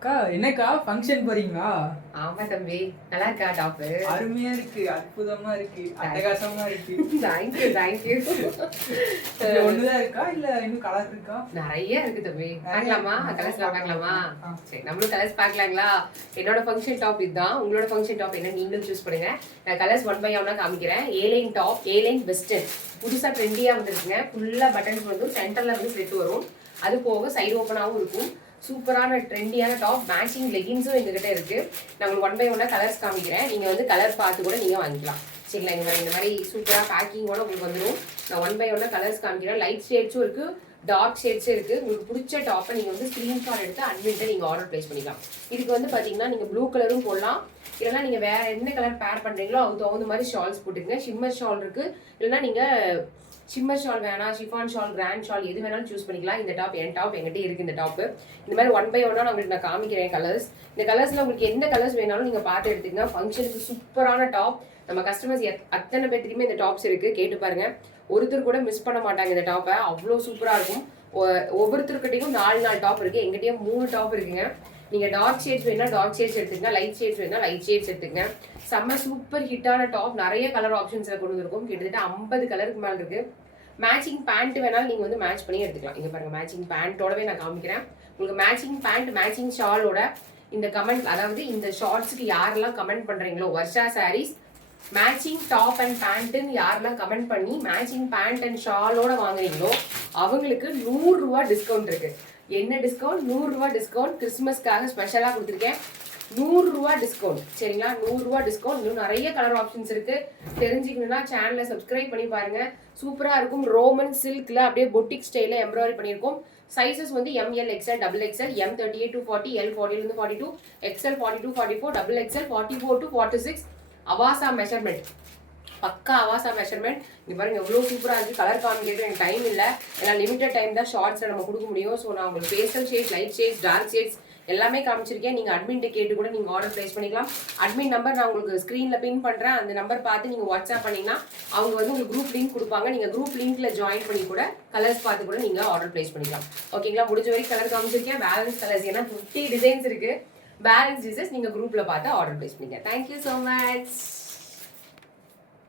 அக்கா என்னக்கா ஃபங்க்ஷன் போறீங்களா? ஆமா தம்பி, நல்லா இருக்கா டாப்? அருமையா இருக்கு, அற்புதமா இருக்கு, அட்டகாசமா இருக்கு. Thank you thank you. ஒண்ணுதான் இருக்கா இல்ல இன்னும் கலர் இருக்கா? நிறைய இருக்கு தம்பி. பார்க்கலாமா? கலர்ஸ்லாம் பார்க்கலாமா? சரி, நம்மளும் கலர்ஸ் பார்க்கலாங்களா? என்னோட ஃபங்க்ஷன் டாப் இதுதான். உங்களோட ஃபங்க்ஷன் டாப் என்ன நீங்களும் சூஸ் பண்ணுங்க. நான் கலர்ஸ் ஒன் பை ஒன்னா காமிக்கிறேன். ஏலைன் டாப், ஏலைன் வெஸ்டர்ன் புதுசா ட்ரெண்டியா வந்துருக்குங்க. ஃபுல்லா பட்டன்ஸ் வந்து சென்டர்ல வந்து ஸ்லிட் வரும். அது போக சைடு ஓப்பனாகவும் இருக்கும். சூப்பரான ட்ரெண்டியான டாப், மேட்சிங் லெகின்ஸும் எங்ககிட்ட இருக்கு. நான் உங்களுக்கு ஒன் பை ஒன்னா கலர்ஸ் காமிக்கிறேன். நீங்க வந்து கலர் பார்த்து கூட நீங்க வாங்கிக்கலாம். சரிங்களா? இந்த மாதிரி சூப்பரா பேக்கிங்கோட உங்களுக்கு வந்துடும். நான் ஒன் பை ஒன்னா கலர்ஸ் காமிக்கிறேன். லைட் ஷேட்ஸும் இருக்கு, டார்க் ஷேட்ஸும் இருக்கு. உங்களுக்கு பிடிச்ச டாப்பை நீங்க வந்து ஸ்கிரீன்ஷாட் எடுத்து அட்மிட்டை நீங்க ஆர்டர் பிளேஸ் பண்ணிக்கலாம். இதுக்கு வந்து பாத்தீங்கன்னா நீங்க ப்ளூ கலரும் போடலாம், இல்லைன்னா நீங்க வேற என்ன கலர் பேர் பண்றீங்களோ அதுக்கு தகுந்த மாதிரி ஷால்ஸ் போட்டுக்கங்க. ஷிம்மர் ஷால் இருக்கு, இல்லைன்னா நீங்க ஷிம்மர் ஷால் வேணாம், ஷிஃபான் ஷால், கிராண்ட் ஷால் எது வேணாலும் சூஸ் பண்ணிக்கலாம். இந்த டாப் என் டாப் என்கிட்ட இருக்கு. இந்த டாப் இந்த மாதிரி ஒன் பை ஒன்னா உங்களுக்கு நான் காமிக்கிறேன் கலர்ஸ். இந்த கலர்ஸ்ல உங்களுக்கு எந்த கலர்ஸ் வேணாலும் நீங்க பார்த்து எடுத்துக்கங்க. ஃபங்க்ஷனுக்கு சூப்பரான டாப். நம்ம கஸ்டமர்ஸ் அத்தனை பேர்த்துக்குமே இந்த டாப்ஸ் இருக்கு, கேட்டு பாருங்க. ஒருத்தர் கூட மிஸ் பண்ண மாட்டாங்க இந்த டாப்பை, அவ்வளோ சூப்பரா இருக்கும். ஒவ்வொருத்தருக்கிட்டையும் 4 டாப் இருக்கு, எங்கிட்டயும் 3 டாப் இருக்குங்க. நீங்க டார்க் ஷேட்ஸ் வேணா டார்க் ஷேட்ஸ் எடுத்துக்கங்க, லைட் ஷேட்ஸ் வேணா லைட் ஷேட்ஸ் எடுத்துக்கங்க. செம்ம சூப்பர் ஹிட்டான டாப், நிறைய கலர் ஆப்ஷன்ஸ்ல கொண்டு வந்திருக்கும். கிட்டத்தட்ட 50 கலருக்கு மேல இருக்கு. மேட்சிங் பேண்ட் வேணாலும் நீங்க வந்து மேட்ச் பண்ணி எடுத்துக்கலாம். இங்க பாருங்க, மேட்சிங் பேண்டோடவே நான் காமிக்கிறேன் உங்களுக்கு. மேட்சிங் பேண்ட், மேட்சிங் ஷாலோட இந்த கமெண்ட், அதாவது இந்த ஷார்ட்ஸுக்கு யாரெல்லாம் கமெண்ட் பண்றீங்களோ, Varsha sarees matching top and பேண்ட்னு யாரெல்லாம் கமெண்ட் பண்ணி மேட்சிங் பேண்ட் அண்ட் ஷாலோட வாங்குறீங்களோ அவங்களுக்கு 100 ரூபா டிஸ்கவுண்ட் இருக்கு. என்ன டிஸ்கவுண்ட்? 100 ரூபா டிஸ்கவுண்ட். கிறிஸ்துமஸ்க்காக ஸ்பெஷலா கொடுத்துருக்கேன். 100 ரூபா டிஸ்கவுண்ட். சரிங்களா? 100 ரூபா டிஸ்கவுண்ட். இன்னும் நிறைய கலர் ஆப்ஷன்ஸ் இருக்கு. தெரிஞ்சுக்கணும்னா சேனலை சப்ஸ்கிரைப் பண்ணி பாருங்க. சூப்பரா இருக்கும். ரோமன் சில்க்ல அப்படியே பொட்டிக் ஸ்டைல எம்ப்ராய்டரி பண்ணியிருக்கோம். சைசஸ் வந்து ML, XL, XXL, M 38 to 40, L 40 to 42, XL 42, 44, XXL 44 to 46. Avaasa measurement, பக்கா அவாசா மெஷர்மெண்ட். இங்க பாருங்க எவ்வளோ சூப்பராக இருக்கு. கலர் காமிக்கிறது எனக்கு டைம் இல்லை, ஏன்னா லிமிடெட் டைம் தான் ஷார்ட்ஸில் நம்ம கொடுக்க முடியும். ஸோ நான் உங்களுக்கு pastel shades, light shades, dark shades எல்லாமே காமிச்சிருக்கேன். நீங்கள் அட்மின்ட்ட கேட்டு கூட நீங்கள் ஆர்டர் பிளேஸ் பண்ணிக்கலாம். அட்மின் நம்பர் நான் உங்களுக்கு ஸ்க்ரீனில் பின் பண்ணுறேன். அந்த நம்பர் பார்த்து நீங்கள் வாட்ஸ்அப் பண்ணிங்கன்னா அவங்க வந்து உங்களுக்கு குரூப் லிங்க் கொடுப்பாங்க. நீங்கள் குரூப் லிங்க்ல ஜாயின் பண்ணி கூட கலர்ஸ் பார்த்து கூட நீங்கள் ஆர்டர் பிளேஸ் பண்ணிக்கலாம். ஓகேங்களா? முடிஞ்ச வரைக்கும் கலர் காமிச்சிருக்கேன். பேலன்ஸ் கலர்ஸ் ஏன்னா 50 டிசைன்ஸ் இருக்கு. பேலன்ஸ் டிசைன்ஸ் நீங்கள் குரூப்பில் பார்த்து ஆர்டர் பிளேஸ் பண்ணிக்க. Thank you so much.